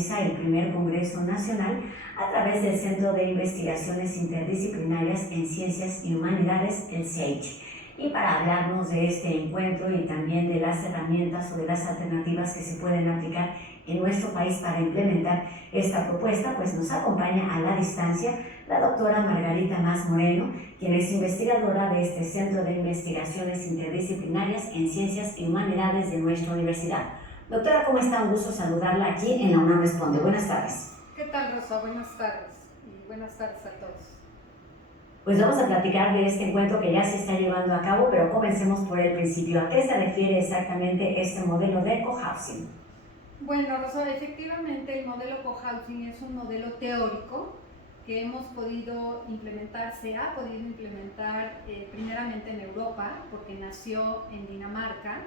realiza el primer Congreso Nacional a través del Centro de Investigaciones Interdisciplinarias en Ciencias y Humanidades, el CEICH. Y para hablarnos de este encuentro y también de las herramientas o de las alternativas que se pueden aplicar en nuestro país para implementar esta propuesta, pues nos acompaña a la distancia la doctora Margarita Mas Moreno, quien es investigadora de este Centro de Investigaciones Interdisciplinarias en Ciencias y Humanidades de nuestra universidad. Doctora, ¿cómo está? Un gusto saludarla aquí en La UNAM Responde. Buenas tardes. ¿Qué tal, Rosa? Buenas tardes y buenas tardes a todos. Pues vamos a platicar de este encuentro que ya se está llevando a cabo, pero comencemos por el principio. ¿A qué se refiere exactamente este modelo de cohousing? Bueno, Rosa, efectivamente el modelo cohousing es un modelo teórico que hemos podido implementar, se ha podido implementar primeramente en Europa, porque nació en Dinamarca,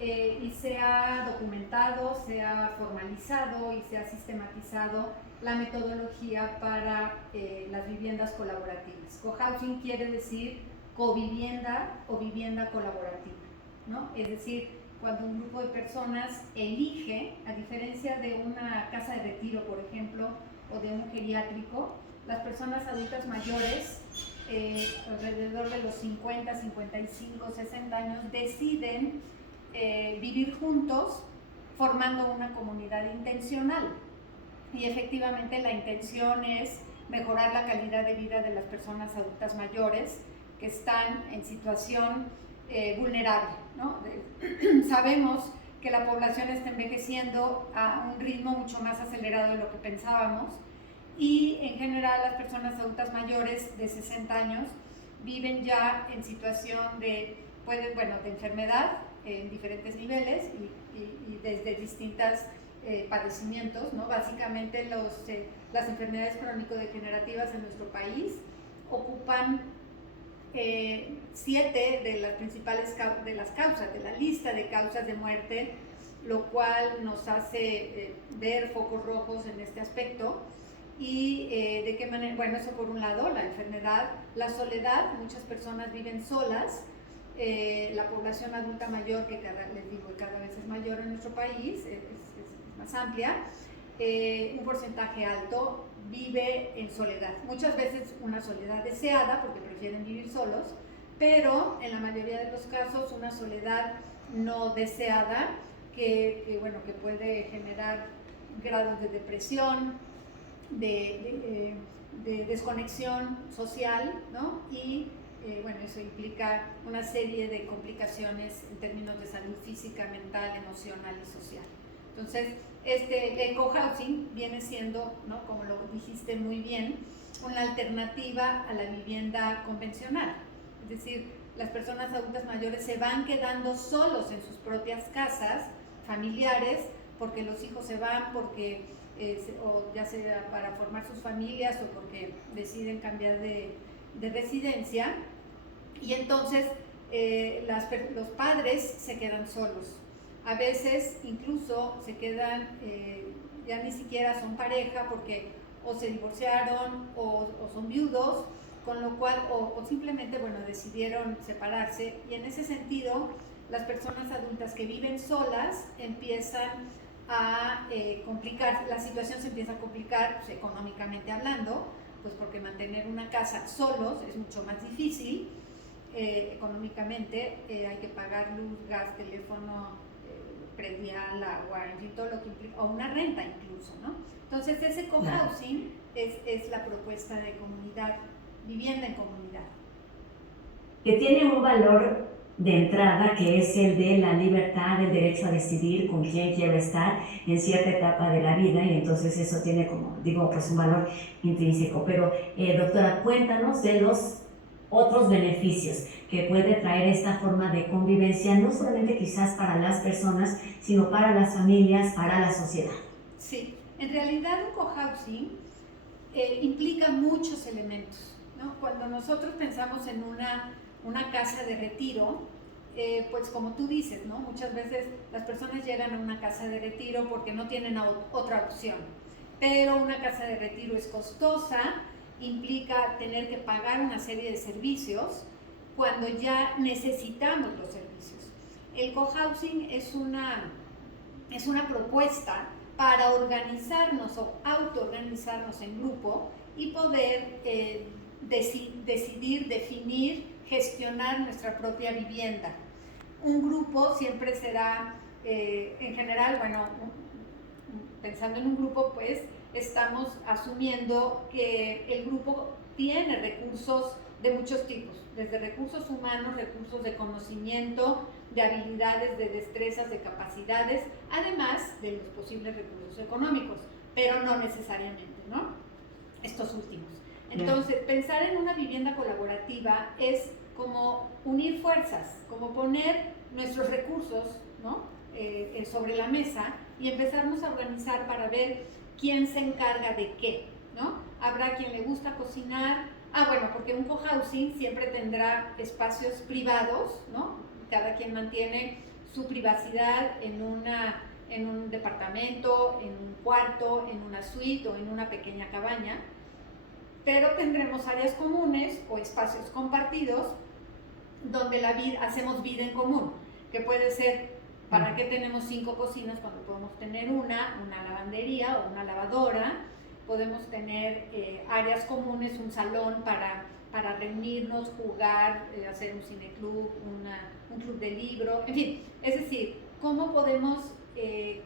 y se ha documentado, se ha formalizado y se ha sistematizado la metodología para las viviendas colaborativas. Cohousing quiere decir covivienda o vivienda colaborativa, ¿no? Es decir, cuando un grupo de personas elige, a diferencia de una casa de retiro, por ejemplo, o de un geriátrico, las personas adultas mayores, alrededor de los 50, 55, 60 años, deciden vivir juntos formando una comunidad intencional. Y efectivamente la intención es mejorar la calidad de vida de las personas adultas mayores que están en situación vulnerable, ¿no? Sabemos que la población está envejeciendo a un ritmo mucho más acelerado de lo que pensábamos y en general las personas adultas mayores de 60 años viven ya en situación de enfermedad en diferentes niveles y desde distintos padecimientos, ¿no? Básicamente las enfermedades crónico-degenerativas en nuestro país ocupan 7 de las principales de las causas, de la lista de causas de muerte, lo cual nos hace ver focos rojos en este aspecto. Y de qué manera, bueno, eso por un lado, la enfermedad, la soledad, muchas personas viven solas, la población adulta mayor, que cada vez es mayor en nuestro país, es más amplia, un porcentaje alto vive en soledad, muchas veces una soledad deseada porque prefieren vivir solos, pero en la mayoría de los casos una soledad no deseada que puede generar grados de depresión, de desconexión social, ¿no? Y eso implica una serie de complicaciones en términos de salud física, mental, emocional y social. Entonces, el cohousing viene siendo, ¿no?, como lo dijiste muy bien, una alternativa a la vivienda convencional. Es decir, las personas adultas mayores se van quedando solos en sus propias casas familiares porque los hijos se van, porque o ya sea para formar sus familias o porque deciden cambiar de residencia, y entonces los padres se quedan solos. A veces incluso se quedan, ya ni siquiera son pareja porque o se divorciaron o son viudos, con lo cual, o simplemente decidieron separarse, y en ese sentido las personas adultas que viven solas empiezan a complicar, la situación se empieza a complicar pues, económicamente hablando, pues porque mantener una casa solos es mucho más difícil económicamente, hay que pagar luz, gas, teléfono, predial, agua, en fin, todo lo que implica, o una renta incluso, ¿no? Entonces ese cohousing es la propuesta de comunidad, vivienda en comunidad. Que tiene un valor de entrada que es el de la libertad, el derecho a decidir con quién quiero estar en cierta etapa de la vida, y entonces eso tiene, como digo, pues un valor intrínseco. Pero doctora, cuéntanos de los otros beneficios que puede traer esta forma de convivencia, no solamente quizás para las personas, sino para las familias, para la sociedad. Sí, en realidad un cohousing implica muchos elementos, ¿no? Cuando nosotros pensamos en una casa de retiro, pues como tú dices, ¿no? Muchas veces las personas llegan a una casa de retiro porque no tienen otra opción, pero una casa de retiro es costosa, implica tener que pagar una serie de servicios cuando ya necesitamos los servicios. El cohousing es una propuesta para organizarnos o autoorganizarnos en grupo y poder decidir, definir, gestionar nuestra propia vivienda. Un grupo siempre será, en general, bueno, pensando en un grupo, pues estamos asumiendo que el grupo tiene recursos de muchos tipos, desde recursos humanos, recursos de conocimiento, de habilidades, de destrezas, de capacidades, además de los posibles recursos económicos, pero no necesariamente, ¿no? Estos últimos. Entonces, pensar en una vivienda colaborativa es como unir fuerzas, como poner nuestros recursos, ¿no? Sobre la mesa y empezarnos a organizar para ver quién se encarga de qué, ¿no? Habrá quien le gusta cocinar, bueno, porque un cohousing siempre tendrá espacios privados, ¿no? Cada quien mantiene su privacidad en un departamento, en un cuarto, en una suite o en una pequeña cabaña, pero tendremos áreas comunes o espacios compartidos donde hacemos vida en común, que puede ser, ¿para qué tenemos 5 cocinas cuando podemos tener una lavandería o una lavadora? Podemos tener áreas comunes, un salón para reunirnos, jugar, hacer un cineclub, un club de libro, en fin, es decir, cómo podemos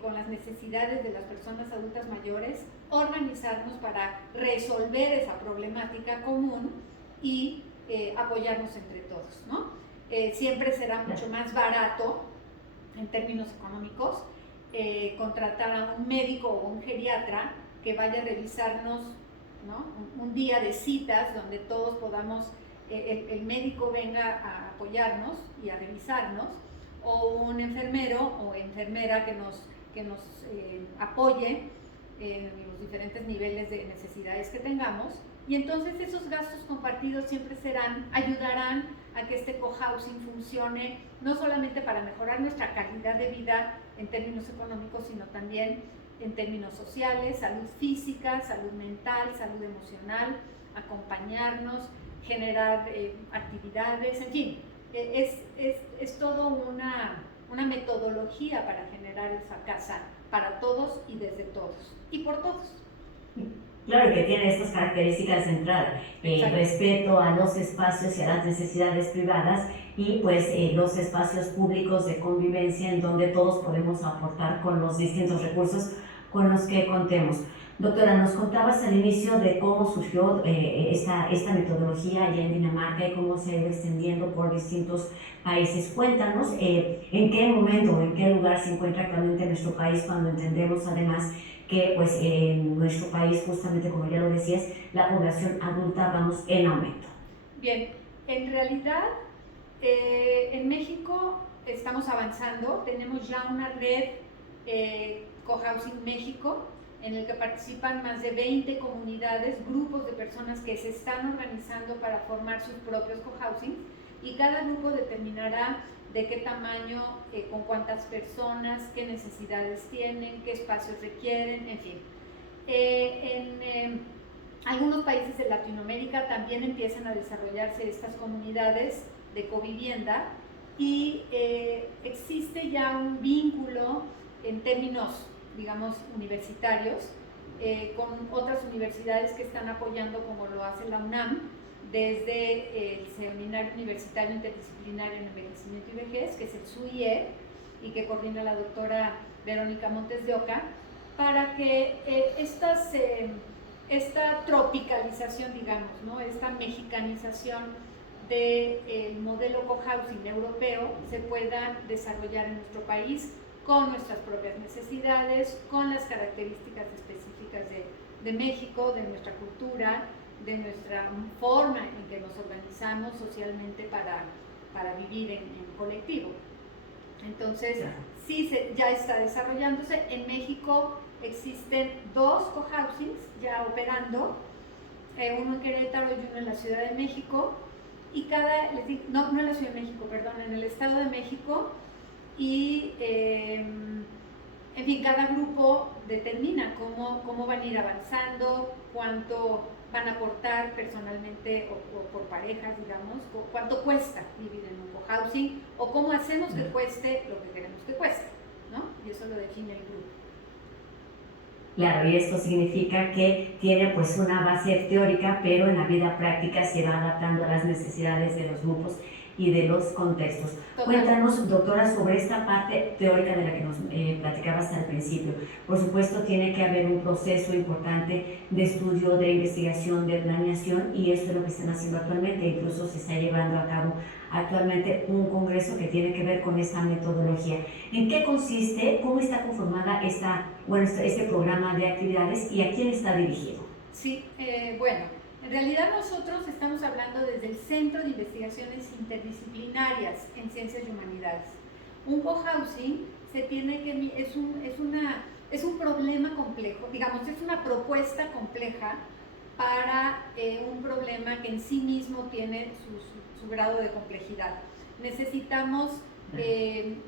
con las necesidades de las personas adultas mayores organizarnos para resolver esa problemática común y apoyarnos entre todos, ¿no? Siempre será mucho más barato en términos económicos contratar a un médico o un geriatra que vaya a revisarnos, ¿no? Un día de citas donde todos podamos, el médico venga a apoyarnos y a revisarnos, o un enfermero o enfermera que nos apoye en los diferentes niveles de necesidades que tengamos, y entonces esos gastos compartidos siempre ayudarán a que este cohousing funcione no solamente para mejorar nuestra calidad de vida en términos económicos, sino también en términos sociales, salud física, salud mental, salud emocional, acompañarnos, generar actividades, en fin, es todo una metodología para generar esa casa para todos y desde todos y por todos. Claro que tiene estas características de entrada, respeto a los espacios y a las necesidades privadas y pues los espacios públicos de convivencia en donde todos podemos aportar con los distintos recursos con los que contemos. Doctora, nos contabas al inicio de cómo surgió esta metodología allá en Dinamarca y cómo se ha ido extendiendo por distintos países. Cuéntanos en qué momento, en qué lugar se encuentra actualmente nuestro país cuando entendemos además que pues, en nuestro país, justamente como ya lo decías, la población adulta vamos en aumento. Bien, en realidad en México estamos avanzando, tenemos ya una red Cohousing México, en el que participan más de 20 comunidades, grupos de personas que se están organizando para formar sus propios cohousing, y cada grupo determinará de qué tamaño, con cuántas personas, qué necesidades tienen, qué espacios requieren, en fin. En algunos países de Latinoamérica también empiezan a desarrollarse estas comunidades de covivienda y existe ya un vínculo en términos, digamos, universitarios con otras universidades que están apoyando, como lo hace la UNAM, desde el Seminario Universitario Interdisciplinario en Envejecimiento y Vejez, que es el SUIER, y que coordina la doctora Verónica Montes de Oca, para que esta tropicalización, digamos, ¿no? Esta mexicanización del modelo cohousing europeo se pueda desarrollar en nuestro país con nuestras propias necesidades, con las características específicas de México, de nuestra cultura, de nuestra forma en que nos organizamos socialmente para vivir en colectivo. Entonces, sí, ya está desarrollándose. En México existen 2 cohousings ya operando, uno en Querétaro y uno en la Ciudad de México, y no en la Ciudad de México, perdón, en el Estado de México, y en fin, cada grupo determina cómo van a ir avanzando, cuánto van a aportar personalmente o por parejas, digamos, cuánto cuesta vivir en un cohousing o cómo hacemos que cueste lo que queremos que cueste, ¿no? Y eso lo define el grupo. Claro, y esto significa que tiene pues una base teórica, pero en la vida práctica se va adaptando a las necesidades de los grupos y de los contextos. Cuéntanos, doctora, sobre esta parte teórica de la que nos platicabas al principio. Por supuesto, tiene que haber un proceso importante de estudio, de investigación, de planeación, y esto es lo que están haciendo actualmente. Incluso se está llevando a cabo actualmente un congreso que tiene que ver con esta metodología. ¿En qué consiste? ¿Cómo está conformada este programa de actividades y a quién está dirigido? Sí, bueno, en realidad nosotros estamos hablando desde el Centro de Investigaciones Interdisciplinarias en Ciencias y Humanidades. Un cohousing es un problema complejo, digamos, es una propuesta compleja para un problema que en sí mismo tiene su grado de complejidad. Necesitamos,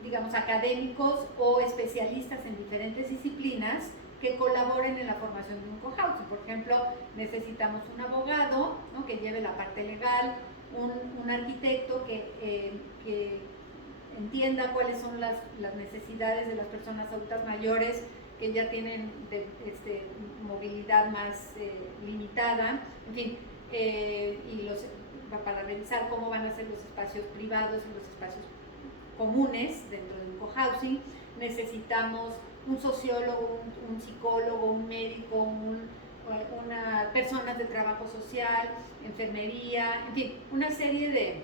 digamos, académicos o especialistas en diferentes disciplinas que colaboren en la formación de un cohousing. Por ejemplo, necesitamos un abogado, ¿no?, que lleve la parte legal, un arquitecto que entienda cuáles son las necesidades de las personas adultas mayores que ya tienen movilidad más limitada, en fin, para revisar cómo van a ser los espacios privados y los espacios comunes dentro de un cohousing. Necesitamos un sociólogo, un psicólogo, un médico, personas de trabajo social, enfermería, en fin, una serie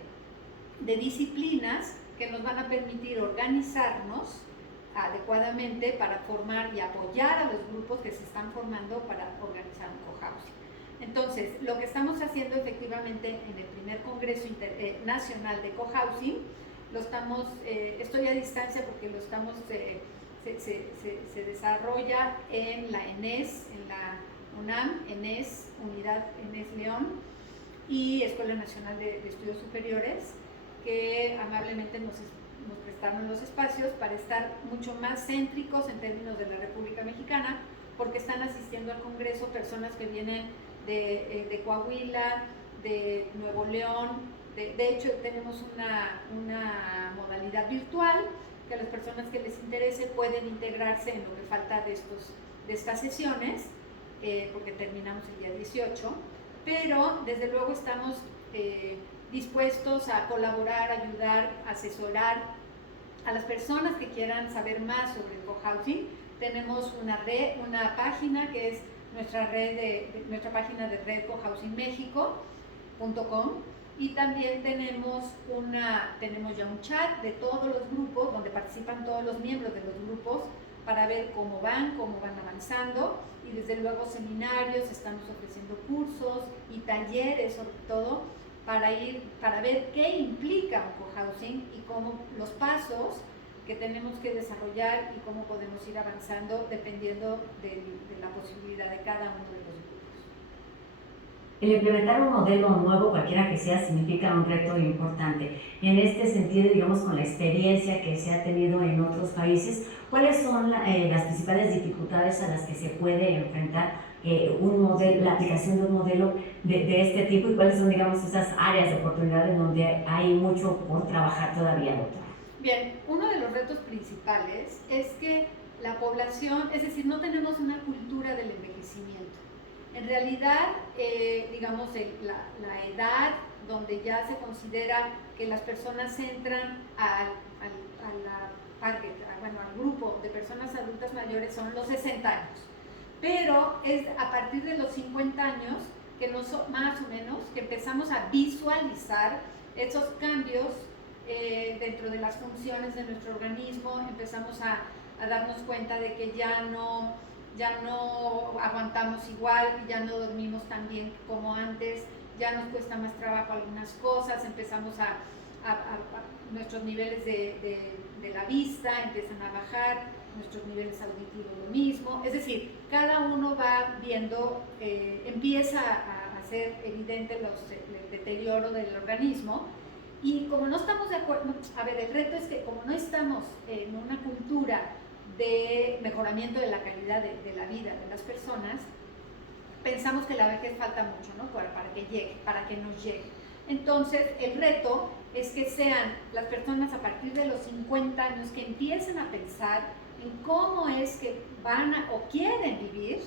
de disciplinas que nos van a permitir organizarnos adecuadamente para formar y apoyar a los grupos que se están formando para organizar un cohousing. Entonces, lo que estamos haciendo efectivamente en el primer Congreso Nacional de Cohousing, estoy a distancia porque lo estamos, se desarrolla en la ENES, en la UNAM, ENES, Unidad ENES León, y Escuela Nacional de Estudios Superiores, que amablemente nos prestaron los espacios para estar mucho más céntricos en términos de la República Mexicana, porque están asistiendo al Congreso personas que vienen de Coahuila, de Nuevo León. De hecho, tenemos una modalidad virtual que a las personas que les interese pueden integrarse en lo que falta de estas sesiones, porque terminamos el día 18, pero desde luego estamos dispuestos a colaborar, ayudar, asesorar a las personas que quieran saber más sobre el cohousing. Tenemos una página que es nuestra página de red cohousingmexico.com, y también tenemos ya un chat de todos los grupos donde participan todos los miembros de los grupos para ver cómo van avanzando, y desde luego seminarios, estamos ofreciendo cursos y talleres sobre todo para ver qué implica un cohousing y cómo los pasos que tenemos que desarrollar y cómo podemos ir avanzando dependiendo de la posibilidad de cada uno de los grupos. El implementar un modelo nuevo, cualquiera que sea, significa un reto importante. En este sentido, digamos, con la experiencia que se ha tenido en otros países, ¿cuáles son las principales dificultades a las que se puede enfrentar la aplicación de un modelo de este tipo, y cuáles son, digamos, esas áreas de oportunidad en donde hay mucho por trabajar todavía, doctora? Bien, uno de los retos principales es que la población, es decir, no tenemos una cultura del envejecimiento. En realidad, digamos, la edad donde ya se considera que las personas entran al grupo de personas adultas mayores son los 60 años. Pero es a partir de los 50 años que más o menos que empezamos a visualizar esos cambios dentro de las funciones de nuestro organismo. Empezamos a darnos cuenta de que ya no aguantamos igual, ya no dormimos tan bien como antes, ya nos cuesta más trabajo algunas cosas, empezamos nuestros niveles de la vista empiezan a bajar, nuestros niveles auditivos lo mismo, es decir, cada uno va viendo, empieza a hacer evidente el deterioro del organismo. Y como no estamos de acuerdo, el reto es que como no estamos en una cultura de mejoramiento de la calidad de la vida de las personas, pensamos que la vejez falta mucho, ¿no?, para que nos llegue. Entonces, el reto es que sean las personas a partir de los 50 años que empiecen a pensar en cómo es que van o quieren vivir,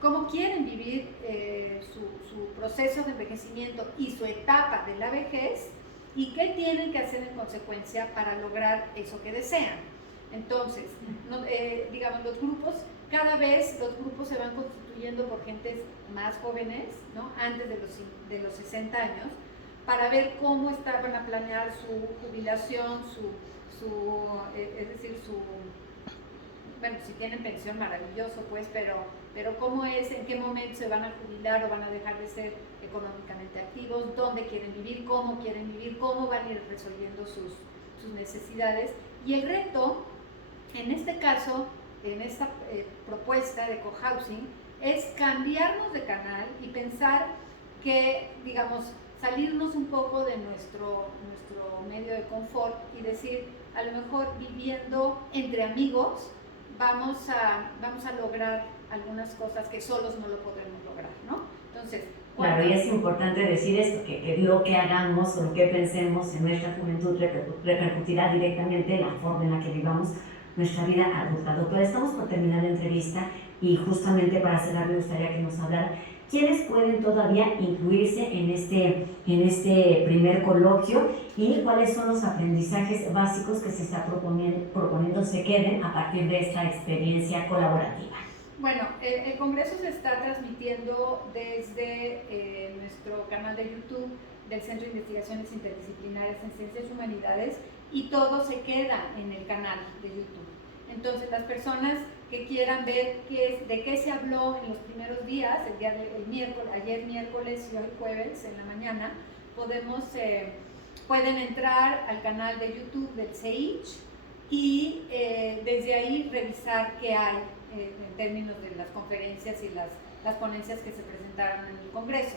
cómo quieren vivir su proceso de envejecimiento y su etapa de la vejez, y qué tienen que hacer en consecuencia para lograr eso que desean. Entonces, digamos, cada vez los grupos se van constituyendo por gentes más jóvenes, ¿no? Antes de los 60 años, para ver cómo van a planear su jubilación, es decir, bueno, si tienen pensión, maravilloso, pues, pero cómo es, en qué momento se van a jubilar o van a dejar de ser económicamente activos, dónde quieren vivir, cómo van a ir resolviendo sus necesidades. Y el reto, en este caso, en esta propuesta de cohousing, es cambiarnos de canal y pensar que, digamos, salirnos un poco de nuestro medio de confort y decir, a lo mejor viviendo entre amigos, vamos a lograr algunas cosas que solos no lo podremos lograr, ¿no? Entonces, claro, y es importante decir esto, que lo que hagamos o lo que pensemos en nuestra juventud repercutirá directamente en la forma en la que vivamos nuestra vida adulta. Doctora, estamos por terminar la entrevista y justamente para cerrar me gustaría que nos hablara quiénes pueden todavía incluirse en este primer coloquio y cuáles son los aprendizajes básicos que se está proponiendo se queden a partir de esta experiencia colaborativa. Bueno, el Congreso se está transmitiendo desde nuestro canal de YouTube del Centro de Investigaciones Interdisciplinarias en Ciencias y Humanidades, y todo se queda en el canal de YouTube. Entonces, las personas que quieran ver de qué se habló en los primeros días, ayer miércoles y hoy jueves en la mañana, pueden entrar al canal de YouTube del CEICH y desde ahí revisar qué hay en términos de las conferencias y las ponencias que se presentaron en el Congreso.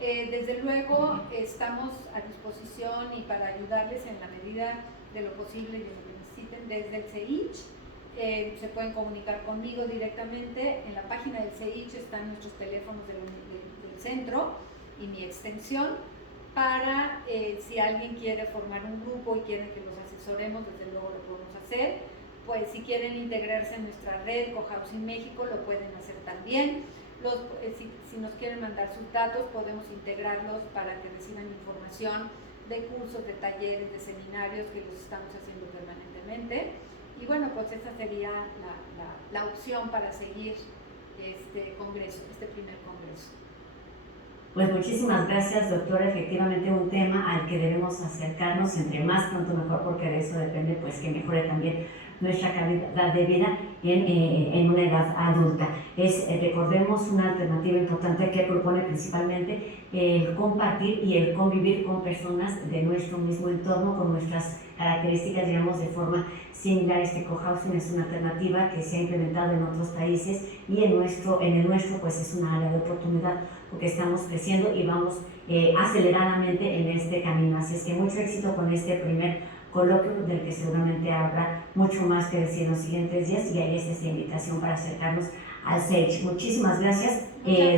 Desde luego estamos a disposición y para ayudarles en la medida de lo posible y de lo que necesiten desde el CEICH. Se pueden comunicar conmigo directamente. En la página del CEICH están nuestros teléfonos del centro y mi extensión para si alguien quiere formar un grupo y quieren que los asesoremos, desde luego lo podemos hacer. Pues si quieren integrarse en nuestra red Cohousing México, lo pueden hacer también. Si nos quieren mandar sus datos, podemos integrarlos para que reciban información de cursos, de talleres, de seminarios que los estamos haciendo permanentemente. Y bueno, pues esa sería la opción para seguir este congreso, este primer congreso. Pues muchísimas gracias, doctora. Efectivamente un tema al que debemos acercarnos entre más pronto mejor, porque de eso depende pues que mejore también nuestra calidad de vida en una edad adulta. Recordemos, una alternativa importante que propone principalmente el compartir y el convivir con personas de nuestro mismo entorno, con nuestras características, digamos, de forma similar. Este cohousing es una alternativa que se ha implementado en otros países y en el nuestro pues es una área de oportunidad porque estamos creciendo y vamos aceleradamente en este camino. Así es que mucho éxito con este primer coloquio, del que seguramente habrá mucho más que decir en los siguientes días, y ahí es esta invitación para acercarnos al CEICH. Muchísimas gracias,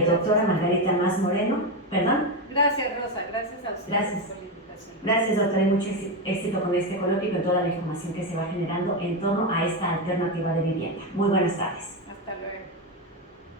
doctora Margarita Mas Moreno. ¿Perdón? Gracias, Rosa. Gracias a ustedes por la invitación. Gracias, doctora, y mucho éxito con este coloquio y con toda la información que se va generando en torno a esta alternativa de vivienda. Muy buenas tardes. Hasta luego.